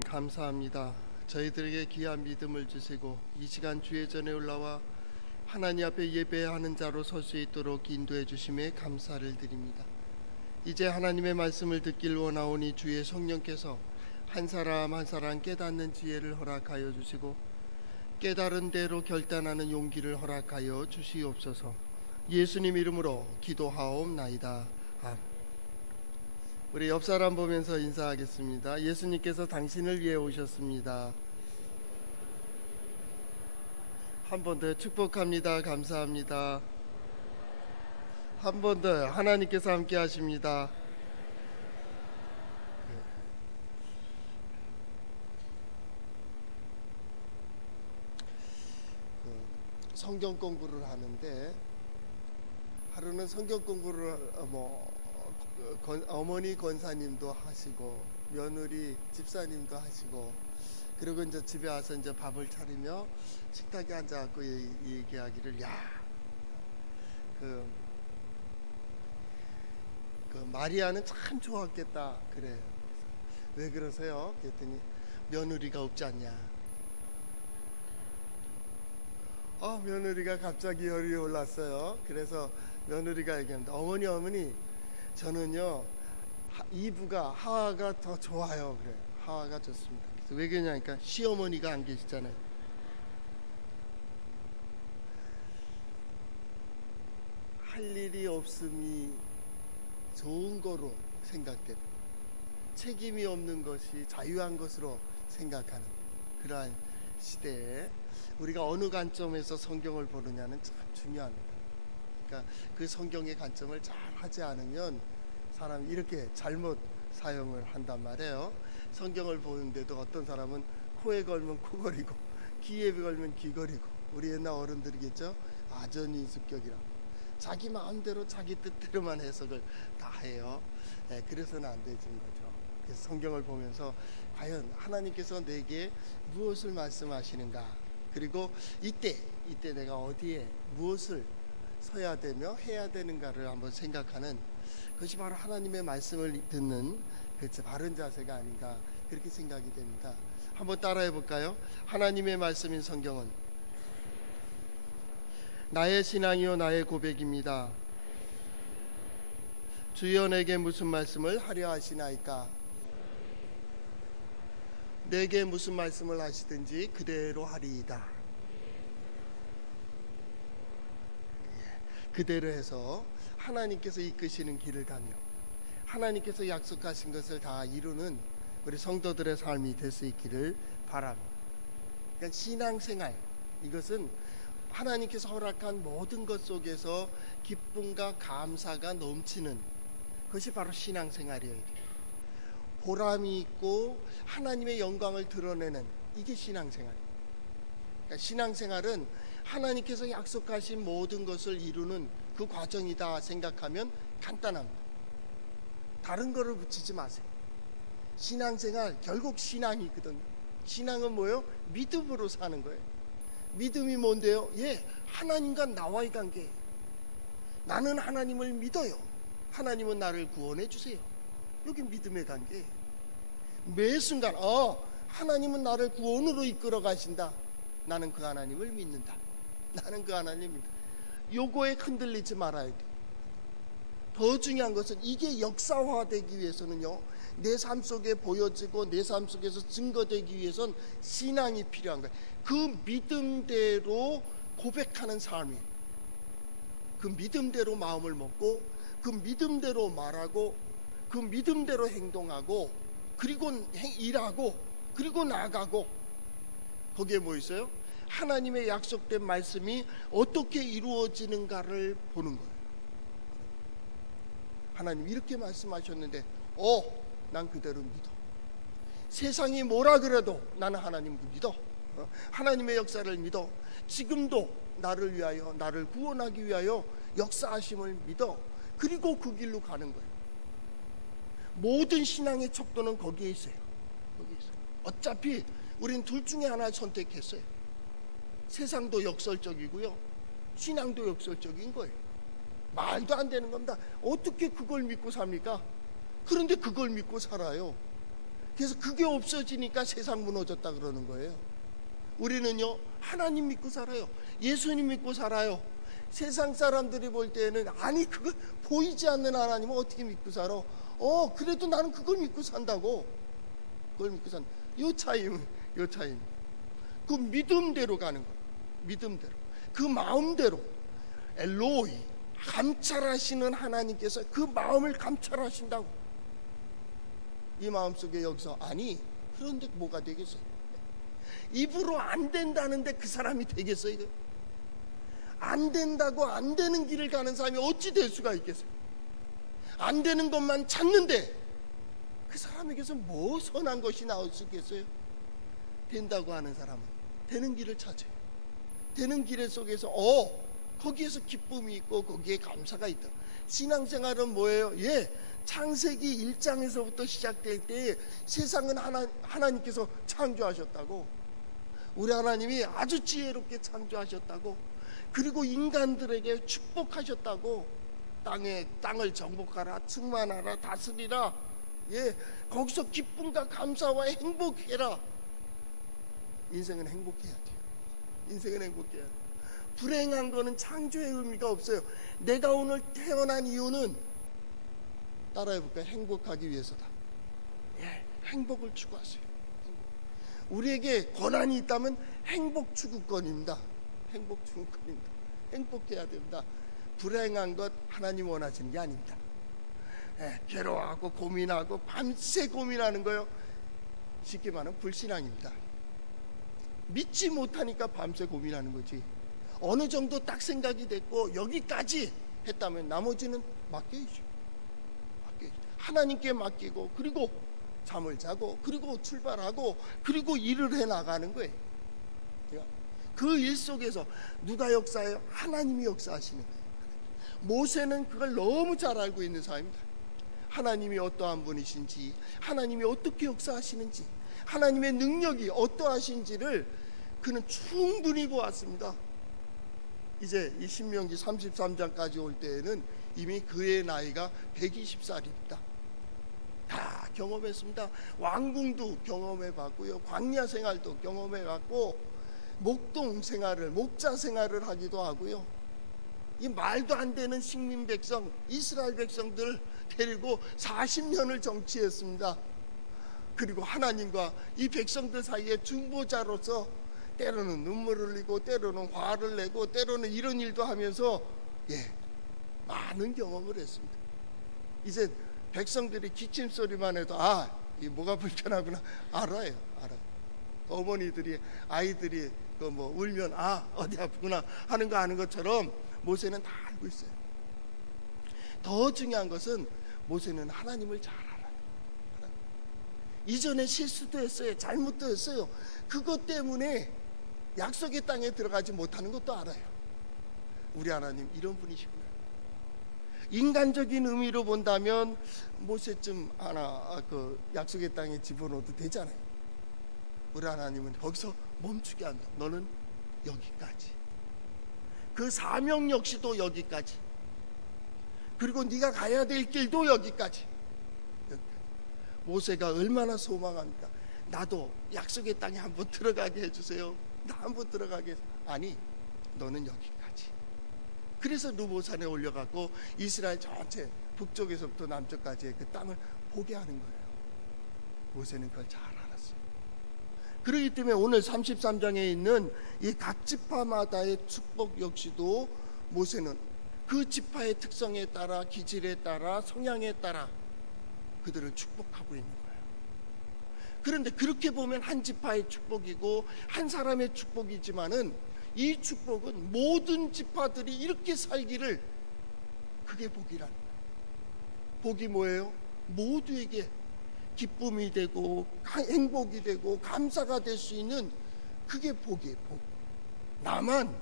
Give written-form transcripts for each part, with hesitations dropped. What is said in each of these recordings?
감사합니다. 저희들에게 귀한 믿음을 주시고 이 시간 주의 전에 올라와 하나님 앞에 예배하는 자로 설 수 있도록 인도해 주심에 감사를 드립니다. 이제 하나님의 말씀을 듣길 원하오니 주의 성령께서 한 사람 한 사람 깨닫는 지혜를 허락하여 주시고 깨달은 대로 결단하는 용기를 허락하여 주시옵소서. 예수님 이름으로 기도하옵나이다. 아멘. 우리 옆 사람 보면서 인사하겠습니다. 예수님께서 당신을 위해 오셨습니다. 한 번 더 축복합니다. 감사합니다. 한 번 더 하나님께서 함께 하십니다. 성경 공부를 하는데 하루는 성경 공부를 어머니 권사님도 하시고 며느리 집사님도 하시고 그리고 이제 집에 와서 이제 밥을 차리며 식탁에 앉아갖고 얘기하기를 그 마리아는 참 좋았겠다 그래. 왜 그러세요? 그랬더니 며느리가 없지 않냐. 며느리가 갑자기 열이 올랐어요. 그래서 며느리가 얘기합니다. 어머니 저는요 이브가 하와가 더 좋아요. 그래. 하와가 좋습니다. 그래서 왜 그러냐니까 시어머니가 안 계시잖아요. 할 일이 없음이 좋은 거로 생각되고 책임이 없는 것이 자유한 것으로 생각하는 그러한 시대에 우리가 어느 관점에서 성경을 보느냐는 참 중요합니다. 그러니까 그 성경의 관점을 잘 하지 않으면 사람이 이렇게 잘못 사용을 한단 말이에요. 성경을 보는데도 어떤 사람은 코에 걸면 코걸이고 귀에 걸면 귀걸이고 우리 옛날 어른들이겠죠. 아전인수격이라고 자기 마음대로 자기 뜻대로만 해석을 다 해요. 그래서는 안 되는 거죠. 그래서 성경을 보면서 과연 하나님께서 내게 무엇을 말씀하시는가, 그리고 이때 내가 어디에 무엇을 서야 되며 해야 되는가를 한번 생각하는 그것이 바로 하나님의 말씀을 듣는 바른 자세가 아닌가 그렇게 생각이 됩니다. 한번 따라해 볼까요? 하나님의 말씀인 성경은 나의 신앙이요 나의 고백입니다. 주여 내게 무슨 말씀을 하려 하시나이까? 내게 무슨 말씀을 하시든지 그대로 하리이다. 그대로 해서 하나님께서 이끄시는 길을 가며 하나님께서 약속하신 것을 다 이루는 우리 성도들의 삶이 될 수 있기를 바랍니다. 그러니까 신앙생활, 이것은 하나님께서 허락한 모든 것 속에서 기쁨과 감사가 넘치는 것이 바로 신앙생활이에요. 보람이 있고 하나님의 영광을 드러내는 이게 신앙생활이에요. 그러니까 신앙생활은 하나님께서 약속하신 모든 것을 이루는 그 과정이다 생각하면 간단합니다. 다른 거를 붙이지 마세요. 신앙생활 결국 신앙이거든요. 신앙은 뭐예요? 믿음으로 사는 거예요. 믿음이 뭔데요? 하나님과 나와의 관계. 나는 하나님을 믿어요. 하나님은 나를 구원해 주세요. 여기 믿음의 관계. 매 순간 하나님은 나를 구원으로 이끌어 가신다. 나는 그 하나님을 믿는다. 나는 그 하나님을 믿는다. 요거에 흔들리지 말아야 돼. 더 중요한 것은 이게 역사화되기 위해서는요, 내 삶 속에 보여지고 내 삶 속에서 증거되기 위해서는 신앙이 필요한 거예요. 그 믿음대로 고백하는 삶이, 그 믿음대로 마음을 먹고 그 믿음대로 말하고 그 믿음대로 행동하고 그리고 일하고 그리고 나가고, 거기에 뭐 있어요? 하나님의 약속된 말씀이 어떻게 이루어지는가를 보는 거예요. 하나님 이렇게 말씀하셨는데 난 그대로 믿어. 세상이 뭐라 그래도 나는 하나님을 믿어. 하나님의 역사를 믿어. 지금도 나를 위하여, 나를 구원하기 위하여 역사하심을 믿어. 그리고 그 길로 가는 거예요. 모든 신앙의 척도는 거기에 있어요. 거기에 있어요. 어차피 우린 둘 중에 하나를 선택했어요. 세상도 역설적이고요, 신앙도 역설적인 거예요. 말도 안 되는 겁니다. 어떻게 그걸 믿고 삽니까? 그런데 그걸 믿고 살아요. 그래서 그게 없어지니까 세상 무너졌다 그러는 거예요. 우리는요 하나님 믿고 살아요. 예수님 믿고 살아요. 세상 사람들이 볼 때는 아니 그거 보이지 않는 하나님을 어떻게 믿고 살아? 그래도 나는 그걸 믿고 산다고. 그걸 믿고 산. 요 차이는 그 믿음대로 가는 거예요. 믿음대로. 그 마음대로. 엘로이 감찰하시는 하나님께서 그 마음을 감찰하신다고. 이 마음속에 여기서 아니 그런데 뭐가 되겠어요? 입으로 안 된다는데 그 사람이 되겠어요? 이거? 안 된다고 안 되는 길을 가는 사람이 어찌 될 수가 있겠어요? 안 되는 것만 찾는데 그 사람에게서 뭐 선한 것이 나올 수 있겠어요? 된다고 하는 사람은 되는 길을 찾아요. 되는 길 속에서 거기에서 기쁨이 있고 거기에 감사가 있다. 신앙생활은 뭐예요? 창세기 1장에서부터 시작될 때 세상은 하나님께서 창조하셨다고. 우리 하나님이 아주 지혜롭게 창조하셨다고. 그리고 인간들에게 축복하셨다고. 땅을 정복하라, 충만하라, 다스리라. 거기서 기쁨과 감사와 행복해라. 인생은 행복해야 돼요. 인생은 행복해야 돼요. 불행한 거는 창조의 의미가 없어요. 내가 오늘 태어난 이유는 따라해볼까요? 행복하기 위해서다. 행복을 추구하세요. 우리에게 권한이 있다면 행복 추구권입니다. 행복 추구권입니다. 행복해야 됩니다. 불행한 것 하나님 원하시는 게 아닙니다. 괴로워하고 고민하고 밤새 고민하는 거요. 쉽게 말하면 불신앙입니다. 믿지 못하니까 밤새 고민하는 거지. 어느 정도 딱 생각이 됐고 여기까지 했다면 나머지는 맡겨야죠. 하나님께 맡기고 그리고 잠을 자고 그리고 출발하고 그리고 일을 해나가는 거예요. 그 일 속에서 누가 역사해요? 하나님이 역사하시는 거예요. 모세는 그걸 너무 잘 알고 있는 사람입니다. 하나님이 어떠한 분이신지, 하나님이 어떻게 역사하시는지, 하나님의 능력이 어떠하신지를 그는 충분히 보았습니다. 이제 이 신명기 33장까지 올 때에는 이미 그의 나이가 120살입니다. 다 경험했습니다. 왕궁도 경험해봤고요, 광야 생활도 경험해봤고, 목동 생활을, 목자 생활을 하기도 하고요. 이 말도 안 되는 식민 백성, 이스라엘 백성들 데리고 40년을 정치했습니다. 그리고 하나님과 이 백성들 사이에 중보자로서 때로는 눈물을 흘리고 때로는 화를 내고 때로는 이런 일도 하면서 많은 경험을 했습니다. 이제 백성들이 기침 소리만 해도 이 뭐가 불편하구나 알아요. 어머니들이 아이들이 울면 어디 아프구나 하는 거 아는 것처럼 모세는 다 알고 있어요. 더 중요한 것은 모세는 하나님을 잘 알아요. 이전에 실수도 했어요. 잘못도 했어요. 그것 때문에 약속의 땅에 들어가지 못하는 것도 알아요. 우리 하나님 이런 분이시구나. 인간적인 의미로 본다면 모세쯤 하나 약속의 땅에 집어넣어도 되잖아요. 우리 하나님은 거기서 멈추게 한다. 너는 여기까지. 그 사명 역시도 여기까지. 그리고 네가 가야 될 길도 여기까지. 모세가 얼마나 소망합니까? 나도 약속의 땅에 한번 들어가게 해주세요. 나 한번 들어가게. 아니, 너는 여기까지. 그래서 르보산에 올려갖고 이스라엘 전체 북쪽에서부터 남쪽까지의 그 땅을 보게 하는 거예요. 모세는 그걸 잘 알았어요. 그렇기 때문에 오늘 33장에 있는 이 각 지파마다의 축복 역시도 모세는 그 지파의 특성에 따라, 기질에 따라, 성향에 따라 그들을 축복하고 있는 거예요. 그런데 그렇게 보면 한 지파의 축복이고 한 사람의 축복이지만은 이 축복은 모든 지파들이 이렇게 살기를, 그게 복이라는 거예요. 복이 뭐예요? 모두에게 기쁨이 되고 행복이 되고 감사가 될 수 있는, 그게 복이에요. 복. 나만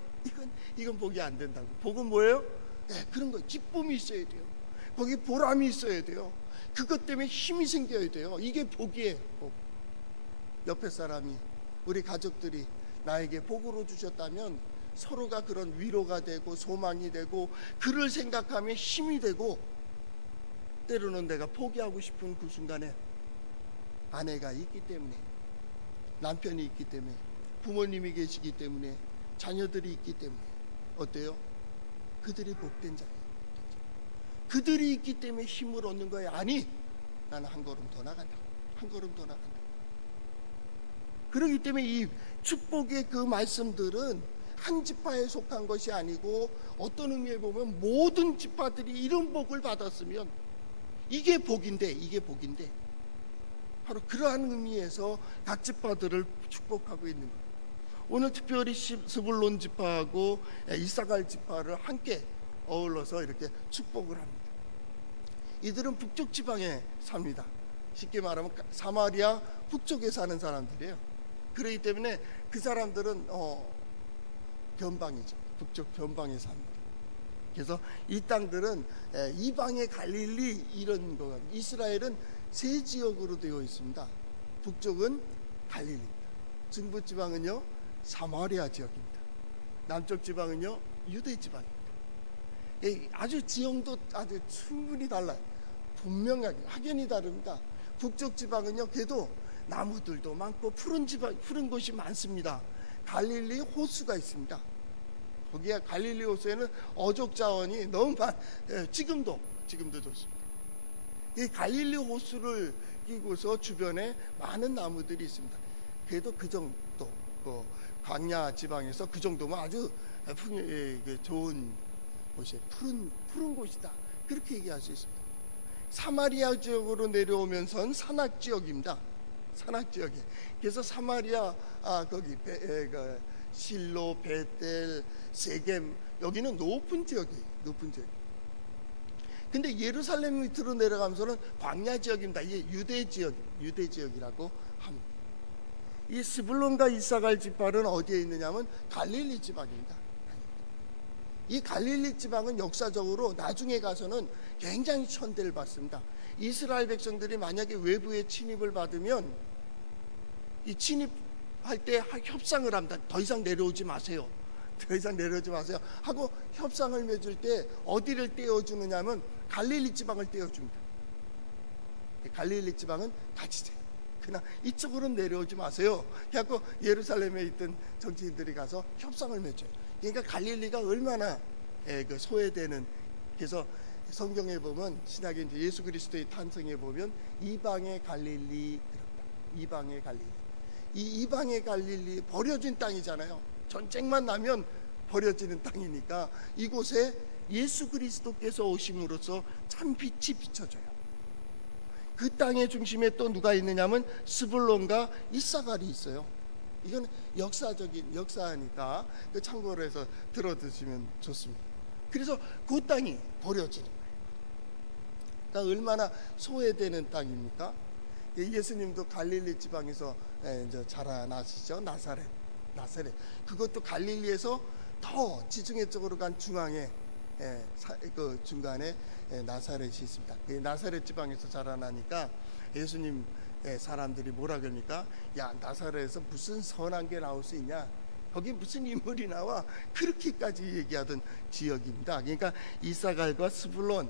이건 복이 안 된다고. 복은 뭐예요? 그런 거, 기쁨이 있어야 돼요. 거기 보람이 있어야 돼요. 그것 때문에 힘이 생겨야 돼요. 이게 복이에요. 복. 옆에 사람이, 우리 가족들이 나에게 복으로 주셨다면 서로가 그런 위로가 되고 소망이 되고, 그를 생각하면 힘이 되고, 때로는 내가 포기하고 싶은 그 순간에 아내가 있기 때문에, 남편이 있기 때문에, 부모님이 계시기 때문에, 자녀들이 있기 때문에 어때요? 그들이 복된 자예요. 그들이 있기 때문에 힘을 얻는 거예요. 아니, 나는 한 걸음 더 나간다. 한 걸음 더 나간다. 그렇기 때문에 이 축복의 그 말씀들은 한 지파에 속한 것이 아니고, 어떤 의미에 보면 모든 지파들이 이런 복을 받았으면 이게 복인데, 이게 복인데, 바로 그러한 의미에서 각 지파들을 축복하고 있는 거예요. 오늘 특별히 스불론 지파하고 이사갈 지파를 함께 어울러서 이렇게 축복을 합니다. 이들은 북쪽 지방에 삽니다. 쉽게 말하면 사마리아 북쪽에 사는 사람들이에요. 그렇기 때문에 그 사람들은 변방이죠. 북쪽 변방에 삽니다. 그래서 이 땅들은 이방의 갈릴리 이런 거, 이스라엘은 세 지역으로 되어 있습니다. 북쪽은 갈릴리입니다. 중부 지방은요 사마리아 지역입니다. 남쪽 지방은요 유대 지방입니다. 아주 지형도 아주 충분히 달라요. 분명하게 확연히 다릅니다. 북쪽 지방은요 그래도 나무들도 많고 푸른 곳이 많습니다. 갈릴리 호수가 있습니다. 거기에 갈릴리 호수에는 어족 자원이 너무 지금도 좋습니다. 이 갈릴리 호수를 끼고서 주변에 많은 나무들이 있습니다. 그래도 그 정도, 광야 지방에서 그 정도면 아주 좋은 곳이, 푸른 곳이다, 그렇게 얘기할 수 있습니다. 사마리아 지역으로 내려오면서는 산악 지역입니다. 산악 지역이. 그래서 사마리아 거기 실로, 베텔, 세겜, 여기는 높은 지역이에요. 높은 지역. 근데 예루살렘 밑으로 내려가면서는 광야 지역입니다. 이게 유대 지역이라고 합니다. 이 스불론과 이사갈 지파는 어디에 있느냐면 갈릴리 지방입니다. 이 갈릴리 지방은 역사적으로 나중에 가서는 굉장히 천대를 받습니다. 이스라엘 백성들이 만약에 외부의 침입을 받으면 이 침입할 때 협상을 합니다. 더 이상 내려오지 마세요. 더 이상 내려오지 마세요 하고 협상을 맺을 때 어디를 떼어주느냐면 갈릴리 지방을 떼어줍니다. 갈릴리 지방은 가지세요. 그러나 이쪽으로는 내려오지 마세요. 그래서 예루살렘에 있던 정치인들이 가서 협상을 맺어요. 그러니까 갈릴리가 얼마나 소외되는, 그래서 성경에 보면 신약에 이제 예수 그리스도의 탄생에 보면 이방의 갈릴리, 이방의 갈릴리. 이 이방의 갈릴리 버려진 땅이잖아요. 전쟁만 나면 버려지는 땅이니까 이곳에 예수 그리스도께서 오심으로써 참 빛이 비춰져요. 그 땅의 중심에 또 누가 있느냐면 스불론과 이사갈이 있어요. 이건 역사적인 역사니까 참고로 해서 들어두시면 좋습니다. 그래서 그 땅이 버려지는 거예요. 그러니까 얼마나 소외되는 땅입니까? 예수님도 갈릴리 지방에서 이제 자라나시죠. 나사렛. 그것도 갈릴리에서 더 지중해 쪽으로 간 중앙에 그 중간에 나사렛이 있습니다. 그 나사렛 지방에서 자라나니까 예수님 사람들이 뭐라 그러니까, 야, 나사렛에서 무슨 선한 게 나올 수 있냐, 거기 무슨 인물이 나와, 그렇게까지 얘기하던 지역입니다. 그러니까 이사갈과 스불론,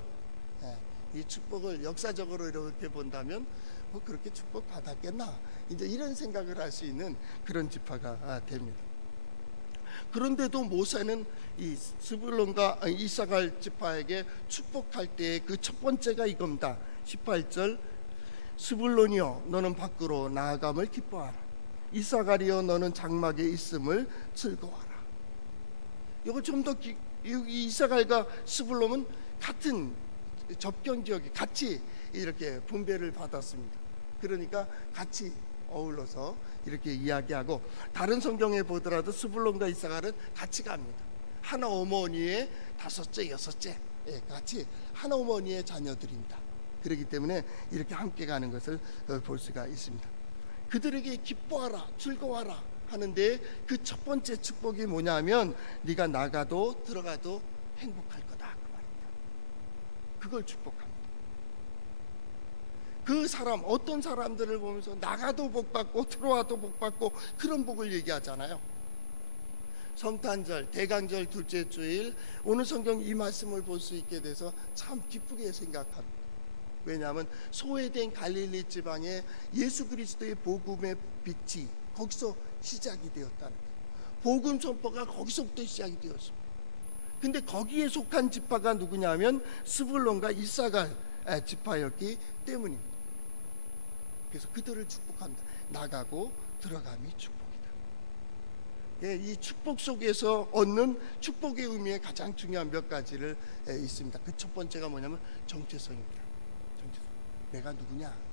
이 축복을 역사적으로 이렇게 본다면 뭐 그렇게 축복 받았겠나, 이제 이런 생각을 할 수 있는 그런 지파가 됩니다. 그런데도 모세는 이 스불론과 이사갈 지파에게 축복할 때 그 첫 번째가 이겁니다. 18절, 스불론이여 너는 밖으로 나아감을 기뻐하라. 이사갈이여 너는 장막에 있음을 즐거워하라. 이거 좀 더 이사갈과 스불론은 같은 접경 지역에 같이 이렇게 분배를 받았습니다. 그러니까 같이 어울러서 이렇게 이야기하고, 다른 성경에 보더라도 스불론과 이사갈은 같이 갑니다. 한 어머니의 다섯째, 여섯째 같이 한 어머니의 자녀들입니다. 그렇기 때문에 이렇게 함께 가는 것을 볼 수가 있습니다. 그들에게 기뻐하라, 즐거워하라 하는데 그 첫 번째 축복이 뭐냐면 네가 나가도 들어가도 행복할 거다, 그 말입니다. 그걸 축복합니다. 그 사람, 어떤 사람들을 보면서 나가도 복받고 들어와도 복받고 그런 복을 얘기하잖아요. 성탄절, 대강절 둘째 주일, 오늘 성경 이 말씀을 볼 수 있게 돼서 참 기쁘게 생각합니다. 왜냐하면 소외된 갈릴리 지방에 예수 그리스도의 복음의 빛이 거기서 시작이 되었다는 거예요. 복음 선포가 거기서부터 시작이 되었습니다. 근데 거기에 속한 지파가 누구냐면 스불론과 이사갈 지파였기 때문입니다. 그래서 그들을 축복합니다. 나가고 들어감이 축복이다. 예, 이 축복 속에서 얻는 축복의 의미에 가장 중요한 몇 가지를 있습니다. 그 첫 번째가 뭐냐면 정체성입니다. 정체성. 내가 누구냐?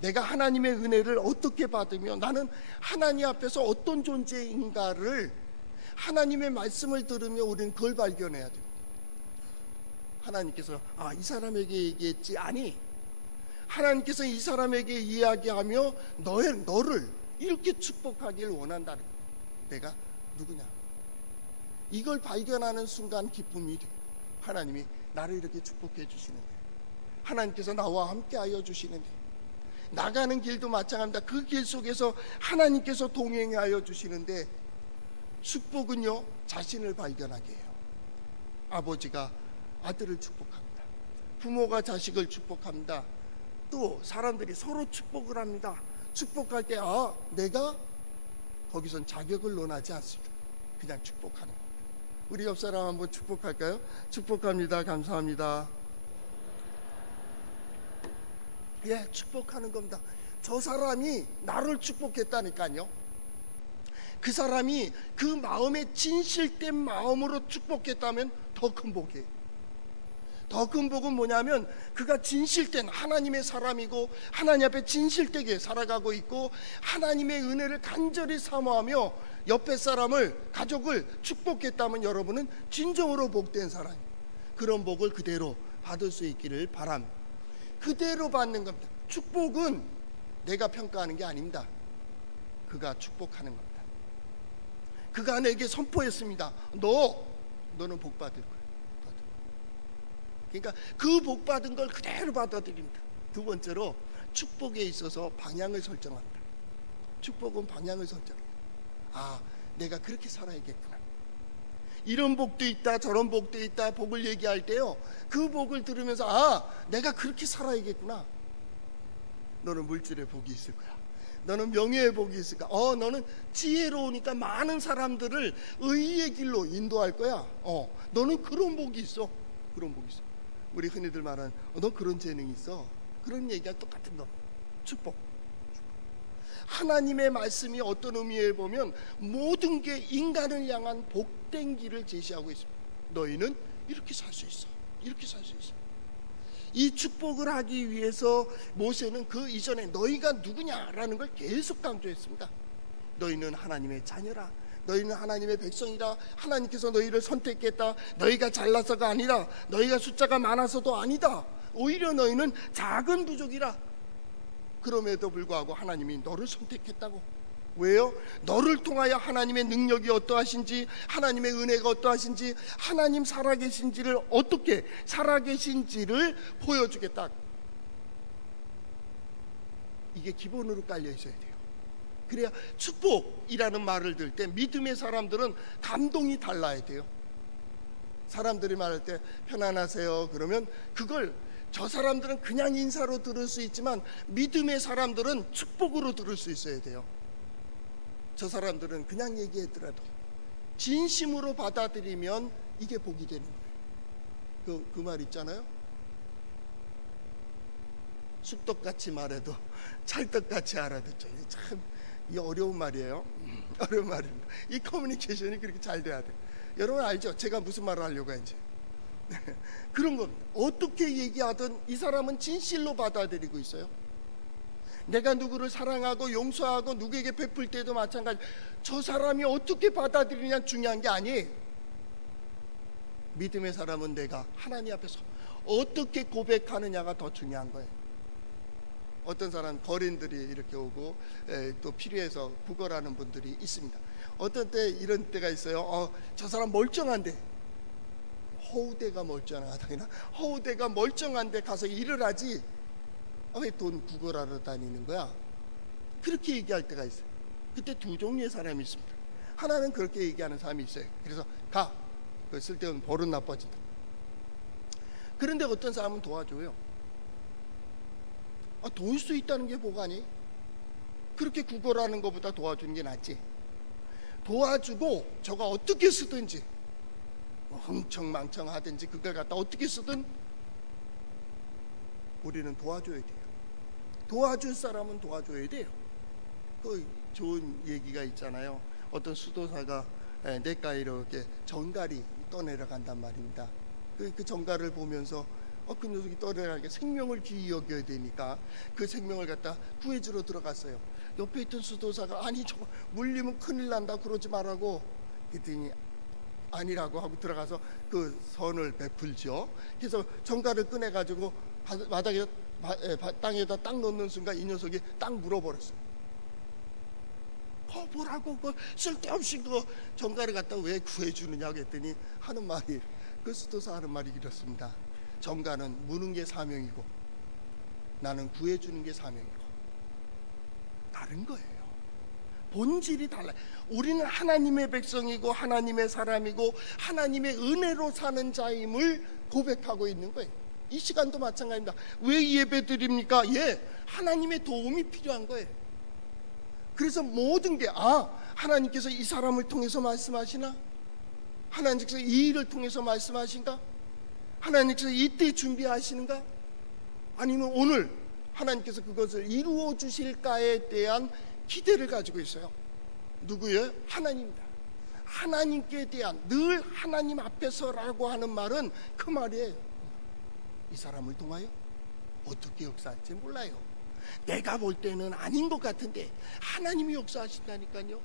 내가 하나님의 은혜를 어떻게 받으며 나는 하나님 앞에서 어떤 존재인가를 하나님의 말씀을 들으며 우리는 그걸 발견해야 됩니다. 하나님께서 이 사람에게 얘기했지 아니, 하나님께서 이 사람에게 이야기하며 너를 이렇게 축복하길 원한다는 거예요. 내가 누구냐? 이걸 발견하는 순간 기쁨이 돼요. 하나님이 나를 이렇게 축복해 주시는데, 하나님께서 나와 함께 하여 주시는데, 나가는 길도 마찬가지입니다. 그 길 속에서 하나님께서 동행하여 주시는데, 축복은요 자신을 발견하게 해요. 아버지가 아들을 축복합니다. 부모가 자식을 축복합니다. 또 사람들이 서로 축복을 합니다. 축복할 때 내가 거기선 자격을 논하지 않습니다. 그냥 축복하는 겁니다. 우리 옆 사람 한번 축복할까요? 축복합니다. 감사합니다. 예, 축복하는 겁니다. 저 사람이 나를 축복했다니까요. 그 사람이 그 마음에 진실된 마음으로 축복했다면 더 큰 복이에요. 더 큰 복은 뭐냐면 그가 진실된 하나님의 사람이고 하나님 앞에 진실되게 살아가고 있고 하나님의 은혜를 간절히 사모하며 옆에 사람을, 가족을 축복했다면 여러분은 진정으로 복된 사람입니다. 그런 복을 그대로 받을 수 있기를 바랍니다. 그대로 받는 겁니다. 축복은 내가 평가하는 게 아닙니다. 그가 축복하는 겁니다. 그가 내게 선포했습니다. 너는 복 받을 거야. 그러니까 그 복 받은 걸 그대로 받아들입니다. 두 번째로 축복에 있어서 방향을 설정합니다. 축복은 방향을 설정합니다. 내가 그렇게 살아야겠구나. 이런 복도 있다, 저런 복도 있다. 복을 얘기할 때요, 그 복을 들으면서 내가 그렇게 살아야겠구나. 너는 물질의 복이 있을 거야. 너는 명예의 복이 있을 거야. 너는 지혜로우니까 많은 사람들을 의의 길로 인도할 거야. 너는 그런 복이 있어. 그런 복이 있어. 우리 흔히들 말하는 너 그런 재능이 있어. 그런 얘기가 똑같은 거. 축복. 하나님의 말씀이 어떤 의미에 보면 모든 게 인간을 향한 복된 길을 제시하고 있습니다. 너희는 이렇게 살 수 있어. 이렇게 살 수 있어. 이 축복을 하기 위해서 모세는 그 이전에 너희가 누구냐라는 걸 계속 강조했습니다. 너희는 하나님의 자녀라. 너희는 하나님의 백성이라. 하나님께서 너희를 선택했다. 너희가 잘나서가 아니라, 너희가 숫자가 많아서도 아니다. 오히려 너희는 작은 부족이라. 그럼에도 불구하고 하나님이 너를 선택했다고. 왜요? 너를 통하여 하나님의 능력이 어떠하신지, 하나님의 은혜가 어떠하신지, 하나님 살아계신지를 어떻게 살아계신지를 보여주겠다. 이게 기본으로 깔려 있어야 돼요. 그래야 축복이라는 말을 들을 때 믿음의 사람들은 감동이 달라야 돼요. 사람들이 말할 때 편안하세요 그러면 그걸 저 사람들은 그냥 인사로 들을 수 있지만 믿음의 사람들은 축복으로 들을 수 있어야 돼요. 저 사람들은 그냥 얘기했더라도 진심으로 받아들이면 이게 복이 되는 거예요. 그 말 있잖아요. 쑥떡같이 말해도 찰떡같이 알아듣죠. 참 이 어려운 말이에요. 어려운 말입니다. 이 커뮤니케이션이 그렇게 잘 돼야 돼요. 여러분 알죠? 제가 무슨 말을 하려고 하는지. 그런 겁니다. 어떻게 얘기하든 이 사람은 진실로 받아들이고 있어요. 내가 누구를 사랑하고 용서하고 누구에게 베풀 때도 마찬가지. 저 사람이 어떻게 받아들이냐 중요한 게 아니에요. 믿음의 사람은 내가 하나님 앞에서 어떻게 고백하느냐가 더 중요한 거예요. 어떤 사람 거린들이 이렇게 오고 또 필요해서 구걸하는 분들이 있습니다. 어떤 때 이런 때가 있어요. 저 사람 멀쩡한데, 허우대가 멀쩡하다나 허우대가 멀쩡한데 가서 일을 하지 왜 돈 구걸하러 다니는 거야? 그렇게 얘기할 때가 있어요. 그때 두 종류의 사람이 있습니다. 하나는 그렇게 얘기하는 사람이 있어요. 그래서 가, 쓸데없는 버릇 나빠진다. 그런데 어떤 사람은 도와줘요. 도울 수 있다는 게 뭐가니? 그렇게 구걸하는 것보다 도와주는 게 낫지. 도와주고 저가 어떻게 쓰든지 흥청망청 하든지 그걸 갖다 어떻게 쓰든 우리는 도와줘야 돼요. 도와줄 사람은 도와줘야 돼요. 그 좋은 얘기가 있잖아요. 어떤 수도사가 냇가에 이렇게 정갈이 떠내려간단 말입니다. 그 정갈을 보면서 그 녀석이 떠내려가게 생명을 귀히 여겨야 되니까 그 생명을 갖다 구해주러 들어갔어요. 옆에 있던 수도사가 아니 저거 물리면 큰일 난다 그러지 말라고 그랬더니 아니라고 하고 들어가서 그 선을 베풀죠. 그래서 정갈을 꺼내가지고 바닥에 땅에다 딱 넣는 순간 이 녀석이 딱 물어버렸어요. 뭐라고 그 쓸데없이 그 정갈을 갖다 왜 구해주느냐고 했더니 하는 말이 그 수도사 하는 말이 이렇습니다. 정갈은 무는 게 사명이고 나는 구해주는 게 사명이고 다른 거예요. 본질이 달라요. 우리는 하나님의 백성이고 하나님의 사람이고 하나님의 은혜로 사는 자임을 고백하고 있는 거예요. 이 시간도 마찬가지입니다. 왜 예배 드립니까? 하나님의 도움이 필요한 거예요. 그래서 모든 게 하나님께서 이 사람을 통해서 말씀하시나? 하나님께서 이 일을 통해서 말씀하신가? 하나님께서 이때 준비하시는가? 아니면 오늘 하나님께서 그것을 이루어 주실까에 대한 기대를 가지고 있어요. 누구예요? 하나님입니다. 하나님께 대한 늘 하나님 앞에서라고 하는 말은 그 말이에요. 이 사람을 통하여 어떻게 역사할지 몰라요. 내가 볼 때는 아닌 것 같은데 하나님이 역사하신다니까요.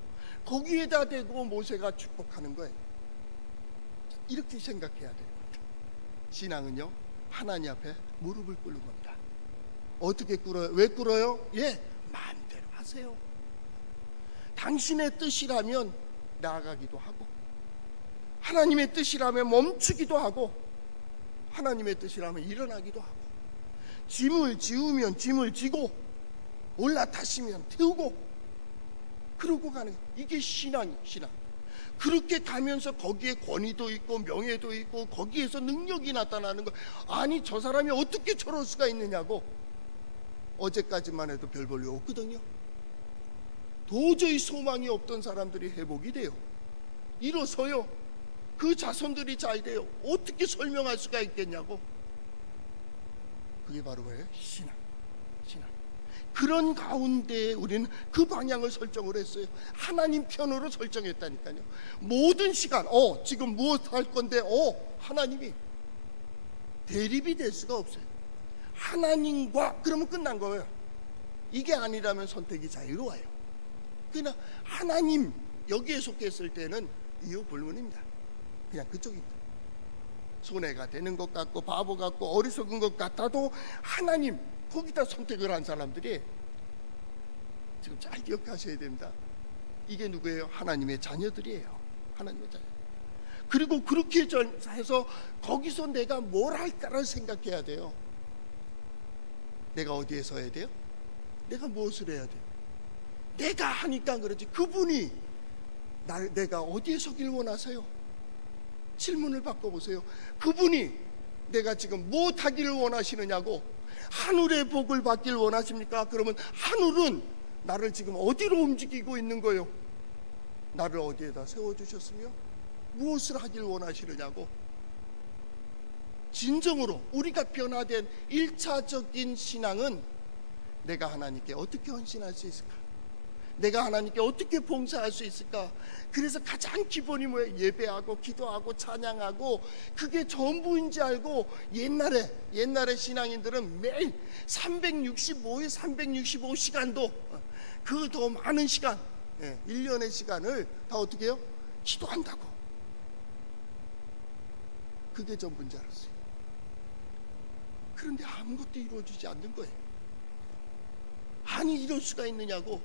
거기에다 대고 모세가 축복하는 거예요. 이렇게 생각해야 돼요. 신앙은요 하나님 앞에 무릎을 꿇는 겁니다. 어떻게 꿇어요? 왜 꿇어요? 마음대로 하세요. 당신의 뜻이라면 나아가기도 하고 하나님의 뜻이라면 멈추기도 하고 하나님의 뜻이라면 일어나기도 하고 짐을 지우면 짐을 지고 올라타시면 태우고 그러고 가는 이게 신앙. 그렇게 가면서 거기에 권위도 있고 명예도 있고 거기에서 능력이 나타나는 거. 아니 저 사람이 어떻게 저럴 수가 있느냐고. 어제까지만 해도 별 볼 일 없거든요. 도저히 소망이 없던 사람들이 회복이 돼요. 일어서요. 그 자손들이 잘 돼요. 어떻게 설명할 수가 있겠냐고. 그게 바로 뭐예요? 신앙. 그런 가운데 우리는 그 방향을 설정을 했어요. 하나님 편으로 설정했다니까요. 모든 시간 지금 무엇 할 건데 하나님이 대립이 될 수가 없어요. 하나님과 그러면 끝난 거예요. 이게 아니라면 선택이 자유로워요. 그냥 하나님 여기에 속했을 때는 이유 불문입니다. 그냥 그쪽입니다. 손해가 되는 것 같고 바보 같고 어리석은 것 같아도 하나님 거기다 선택을 한 사람들이 지금 잘 기억하셔야 됩니다. 이게 누구예요? 하나님의 자녀들이에요. 하나님의 자녀. 그리고 그렇게 해서 거기서 내가 뭘 할까를 생각해야 돼요. 내가 어디에 서야 돼요? 내가 무엇을 해야 돼요? 내가 하니까 그러지 그분이 내가 어디에 서길 원하세요? 질문을 바꿔보세요. 그분이 내가 지금 무엇하기를 원하시느냐고. 하늘의 복을 받길 원하십니까? 그러면 하늘은 나를 지금 어디로 움직이고 있는 거예요? 나를 어디에다 세워주셨으며 무엇을 하길 원하시느냐고. 진정으로 우리가 변화된 1차적인 신앙은 내가 하나님께 어떻게 헌신할 수 있을까? 내가 하나님께 어떻게 봉사할 수 있을까? 그래서 가장 기본이 뭐예요? 예배하고 기도하고 찬양하고 그게 전부인지 알고 옛날에 신앙인들은 매일 365일 365시간도 그 더 많은 시간 1년의 시간을 다 어떻게 해요? 기도한다고. 그게 전부인 줄 알았어요. 그런데 아무것도 이루어지지 않는 거예요. 아니 이럴 수가 있느냐고.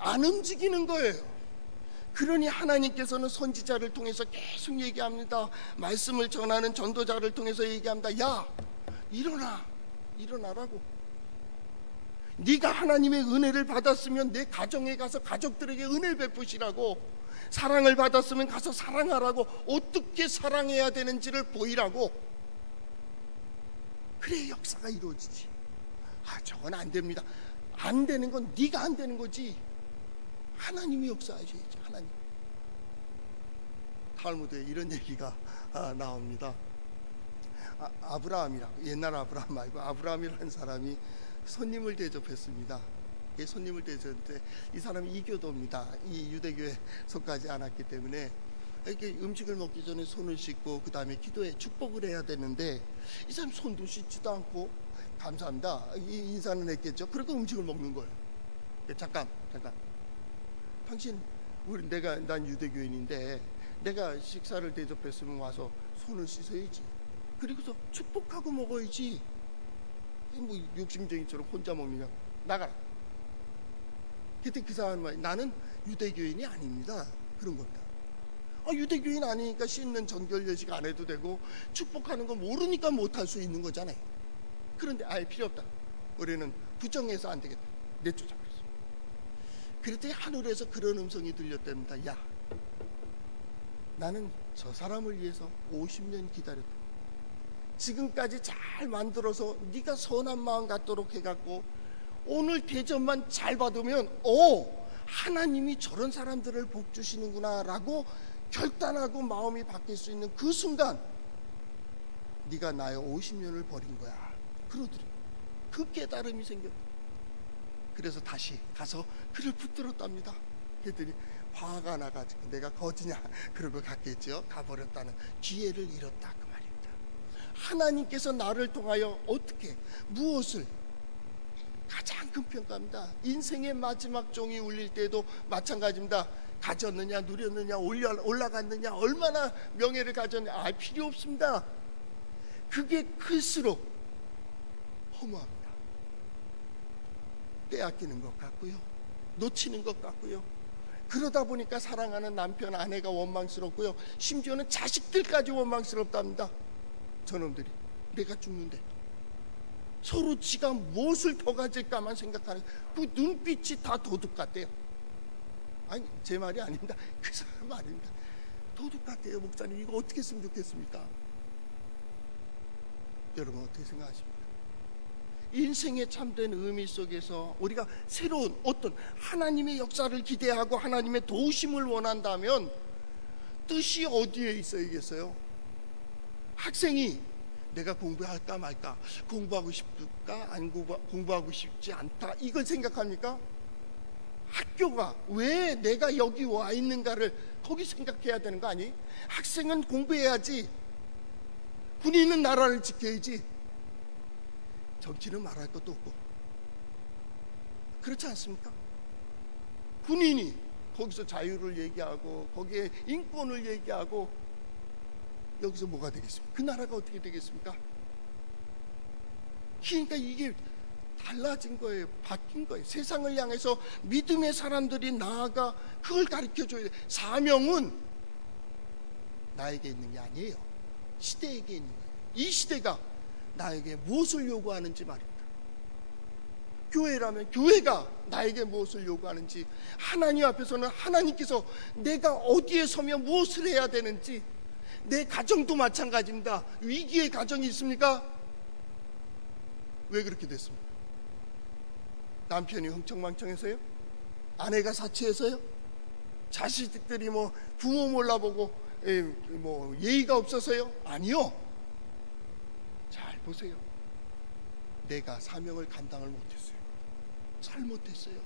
안 움직이는 거예요. 그러니 하나님께서는 선지자를 통해서 계속 얘기합니다. 말씀을 전하는 전도자를 통해서 얘기합니다. 야 일어나라고. 네가 하나님의 은혜를 받았으면 내 가정에 가서 가족들에게 은혜를 베푸시라고. 사랑을 받았으면 가서 사랑하라고. 어떻게 사랑해야 되는지를 보이라고. 그래 역사가 이루어지지. 저건 안 됩니다. 안 되는 건 네가 안 되는 거지. 하나님이 역사하셔야지. 하나님. 탈무드에 이런 얘기가 나옵니다. 아브라함이라고, 옛날 아브라함 말고 아브라함이라는 사람이 손님을 대접했습니다. 손님을 대접했는데 이 사람이 이교도입니다. 이 유대교에 속하지 않았기 때문에 이렇게 음식을 먹기 전에 손을 씻고 그 다음에 기도해 축복을 해야 되는데 이 사람 손도 씻지도 않고 감사합니다 인사는 했겠죠. 그리고 음식을 먹는 거예요. 잠깐 당신 난 유대교인인데 내가 식사를 대접했으면 와서 손을 씻어야지. 그리고서 축복하고 먹어야지. 뭐 욕심쟁이처럼 혼자 먹느냐. 나가라. 그때 그 사람은 말, 나는 유대교인이 아닙니다. 그런 겁니다. 유대교인 아니니까 씻는 정결례식 안 해도 되고 축복하는 거 모르니까 못할 수 있는 거잖아요. 그런데 아예 필요 없다. 우리는 부정해서 안 되겠다. 내쫓아버렸어. 그랬더니 하늘에서 그런 음성이 들렸답니다. 야, 나는 저 사람을 위해서 50년 기다렸다. 지금까지 잘 만들어서 네가 선한 마음 갖도록 해갖고 오늘 대접만 잘 받으면 하나님이 저런 사람들을 복 주시는구나 라고 결단하고 마음이 바뀔 수 있는 그 순간 네가 나의 50년을 버린 거야. 그러더니 그 깨달음이 생겼다. 그래서 다시 가서 그를 붙들었답니다. 그랬더니 화가 나가지고 내가 거지냐 그러고 갔겠죠. 가버렸다는 기회를 잃었다 그 말입니다. 하나님께서 나를 통하여 어떻게 무엇을 가장 큰 평가입니다. 인생의 마지막 종이 울릴 때도 마찬가지입니다. 가졌느냐 누렸느냐 올라갔느냐 얼마나 명예를 가졌느냐 필요 없습니다. 그게 클수록 허무합니다. 빼앗기는 것 같고요, 놓치는 것 같고요. 그러다 보니까 사랑하는 남편 아내가 원망스럽고요, 심지어는 자식들까지 원망스럽답니다. 저놈들이 내가 죽는데 서로 지가 무엇을 더 가질까만 생각하는 그 눈빛이 다 도둑 같대요. 아니 제 말이 아닙니다. 그 사람 말입니다. 도둑 같대요. 목사님 이거 어떻게 했으면 좋겠습니까? 여러분 어떻게 생각하십니까? 인생의 참된 의미 속에서 우리가 새로운 어떤 하나님의 역사를 기대하고 하나님의 도우심을 원한다면 뜻이 어디에 있어야겠어요? 학생이 내가 공부할까 말까, 공부하고 싶을까 안 공부하고 싶지 않다 이걸 생각합니까? 학교가 왜 내가 여기 와 있는가를 거기 생각해야 되는 거 아니? 학생은 공부해야지, 군인은 나라를 지켜야지, 정치는 말할 것도 없고 그렇지 않습니까? 군인이 거기서 자유를 얘기하고 거기에 인권을 얘기하고 여기서 뭐가 되겠습니까? 그 나라가 어떻게 되겠습니까? 그러니까 이게 달라진 거예요. 바뀐 거예요. 세상을 향해서 믿음의 사람들이 나아가 그걸 가르쳐줘야 돼요. 사명은 나에게 있는 게 아니에요. 시대에게 있는 거예요. 이 시대가 나에게 무엇을 요구하는지 말입니다. 교회라면 교회가 나에게 무엇을 요구하는지, 하나님 앞에서는 하나님께서 내가 어디에 서면 무엇을 해야 되는지, 내 가정도 마찬가지입니다. 위기의 가정이 있습니까? 왜 그렇게 됐습니까? 남편이 흥청망청해서요? 아내가 사치해서요? 자식들이 뭐 부모 몰라보고 뭐 예의가 없어서요? 아니요. 잘 보세요. 내가 사명을 감당을 못했어요. 잘못했어요.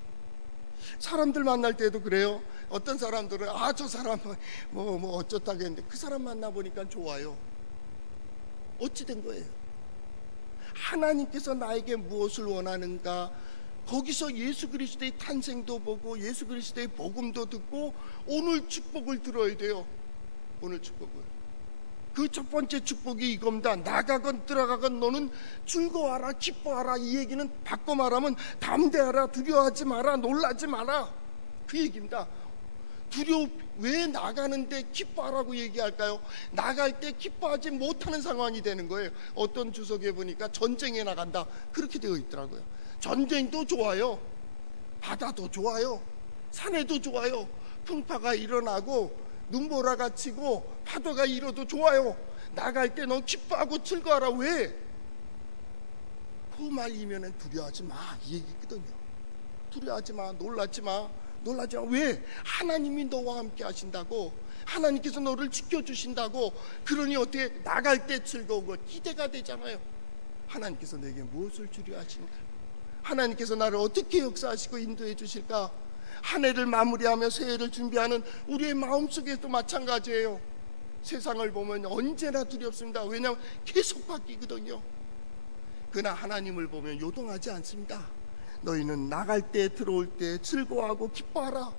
사람들 만날 때도 그래요. 어떤 사람들은 저 사람 뭐 어쩌다고 했는데 그 사람 만나보니까 좋아요. 어찌 된 거예요? 하나님께서 나에게 무엇을 원하는가, 거기서 예수 그리스도의 탄생도 보고 예수 그리스도의 복음도 듣고 오늘 축복을 들어야 돼요. 오늘 축복을. 그 첫 번째 축복이 이겁니다. 나가건 들어가건 너는 즐거워하라, 기뻐하라. 이 얘기는 바꿔 말하면 담대하라, 두려워하지 마라, 놀라지 마라, 그 얘기입니다. 왜 나가는데 기뻐하라고 얘기할까요? 나갈 때 기뻐하지 못하는 상황이 되는 거예요. 어떤 주석에 보니까 전쟁에 나간다 그렇게 되어 있더라고요. 전쟁도 좋아요, 바다도 좋아요, 산에도 좋아요. 풍파가 일어나고 눈보라가 치고 파도가 일어도 좋아요. 나갈 때 너 기뻐하고 즐거워하라. 왜? 그 말이면은 두려워하지 마 이 얘기거든요. 두려워하지 마, 놀라지 마. 왜? 하나님이 너와 함께 하신다고. 하나님께서 너를 지켜주신다고. 그러니 어떻게 나갈 때 즐거운 것 기대가 되잖아요. 하나님께서 내게 무엇을 주려 하신가? 하나님께서 나를 어떻게 역사하시고 인도해 주실까? 한 해를 마무리하며 새해를 준비하는 우리의 마음속에도 마찬가지예요. 세상을 보면 언제나 두렵습니다. 왜냐하면 계속 바뀌거든요. 그러나 하나님을 보면 요동하지 않습니다. 너희는 나갈 때 들어올 때 즐거워하고 기뻐하라.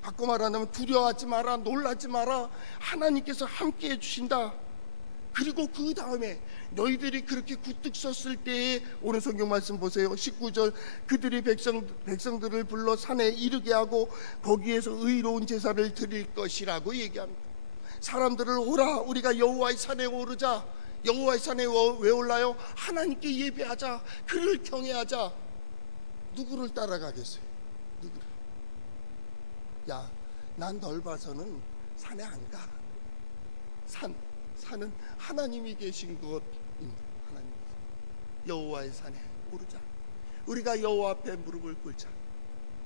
바꿔 말하면 두려워하지 마라, 놀라지 마라. 하나님께서 함께 해주신다. 그리고 그 다음에 너희들이 그렇게 굴뚝 섰을 때에 오늘 성경 말씀 보세요. 19절 그들이 백성들을 불러 산에 이르게 하고 거기에서 의로운 제사를 드릴 것이라고 얘기합니다. 사람들을 오라, 우리가 여호와의 산에 오르자. 여호와의 산에 왜 올라요? 하나님께 예배하자, 그를 경외하자. 누구를 따라가겠어요? 누구를? 야, 난 널 봐서는 산에 안 가. 산은 하나님이 계신 곳입니다. 하나님 여호와의 산에 오르자. 우리가 여호와 앞에 무릎을 꿇자.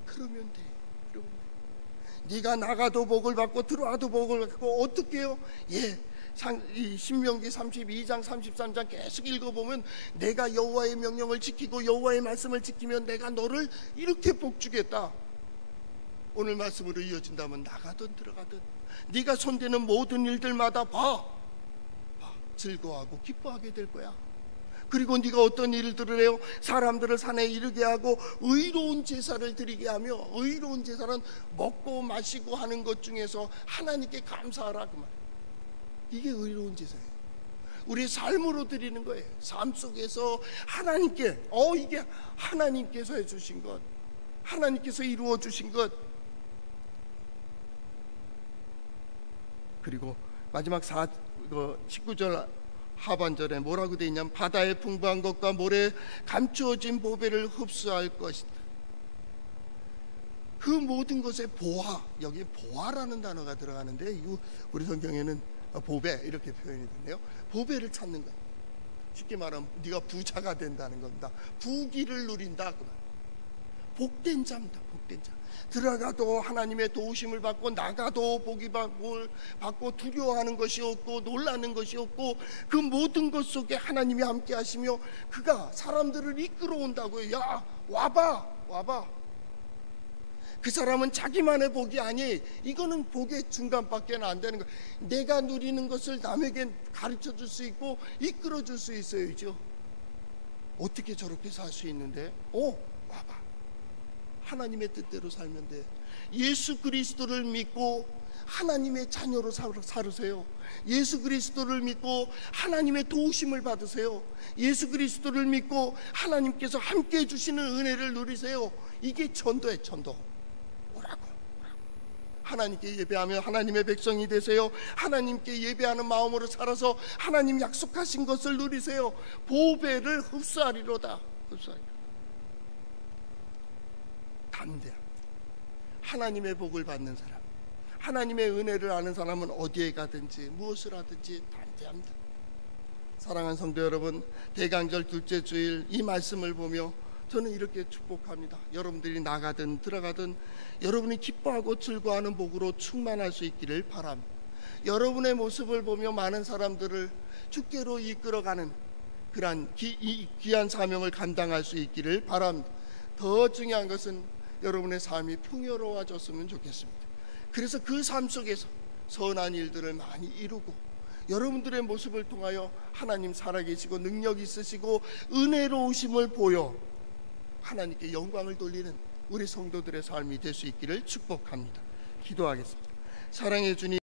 그러면 돼. 네가 나가도 복을 받고 들어와도 복을 받고. 어떻게 해요? 이 신명기 32장 33장 계속 읽어보면 내가 여호와의 명령을 지키고 여호와의 말씀을 지키면 내가 너를 이렇게 복주겠다. 오늘 말씀으로 이어진다면 나가든 들어가든 네가 손대는 모든 일들마다 즐거워하고 기뻐하게 될 거야. 그리고 네가 어떤 일들을 해요? 사람들을 산에 이르게 하고 의로운 제사를 드리게 하며, 의로운 제사는 먹고 마시고 하는 것 중에서 하나님께 감사하라 그 말. 이게 의로운 제사예요. 우리 삶으로 드리는 거예요. 삶 속에서 하나님께 이게 하나님께서 해주신 것, 하나님께서 이루어 주신 것. 그리고 마지막 19절 하반절에 뭐라고 되어 있냐면 바다의 풍부한 것과 모래에 감추어진 보배를 흡수할 것이다. 그 모든 것의 보화, 여기 보화라는 단어가 들어가는데 이거 우리 성경에는 보배 이렇게 표현이 되네요. 보배를 찾는 거예요. 쉽게 말하면 네가 부자가 된다는 겁니다. 부귀를 누린다. 복된 자입니다. 복된 자. 들어가도 하나님의 도우심을 받고 나가도 복을 받고 두려워하는 것이 없고 놀라는 것이 없고 그 모든 것 속에 하나님이 함께 하시며 그가 사람들을 이끌어 온다고요. 야, 와봐. 그 사람은 자기만의 복이 아니, 이거는 복의 중간밖에 안 되는 거예요. 내가 누리는 것을 남에게 가르쳐 줄 수 있고 이끌어 줄 수 있어야죠. 어떻게 저렇게 살 수 있는데? 와봐. 하나님의 뜻대로 살면 돼. 예수 그리스도를 믿고 하나님의 자녀로 살으세요. 예수 그리스도를 믿고 하나님의 도우심을 받으세요. 예수 그리스도를 믿고 하나님께서 함께 해주시는 은혜를 누리세요. 이게 전도예요. 전도. 오라고. 하나님께 예배하며 하나님의 백성이 되세요. 하나님께 예배하는 마음으로 살아서 하나님 약속하신 것을 누리세요. 보배를 흡수하리로다. 담대합니다. 하나님의 복을 받는 사람, 하나님의 은혜를 아는 사람은 어디에 가든지 무엇을 하든지 담대합니다. 사랑하는 성도 여러분, 대강절 둘째 주일 이 말씀을 보며 저는 이렇게 축복합니다. 여러분들이 나가든 들어가든 여러분이 기뻐하고 즐거워하는 복으로 충만할 수 있기를 바랍니다. 여러분의 모습을 보며 많은 사람들을 주께로 이끌어가는 그러한 귀한 사명을 감당할 수 있기를 바랍니다. 더 중요한 것은 여러분의 삶이 풍요로워졌으면 좋겠습니다. 그래서 그 삶 속에서 선한 일들을 많이 이루고 여러분들의 모습을 통하여 하나님 살아계시고 능력 있으시고 은혜로우심을 보여 하나님께 영광을 돌리는 우리 성도들의 삶이 될 수 있기를 축복합니다. 기도하겠습니다. 사랑해 주님,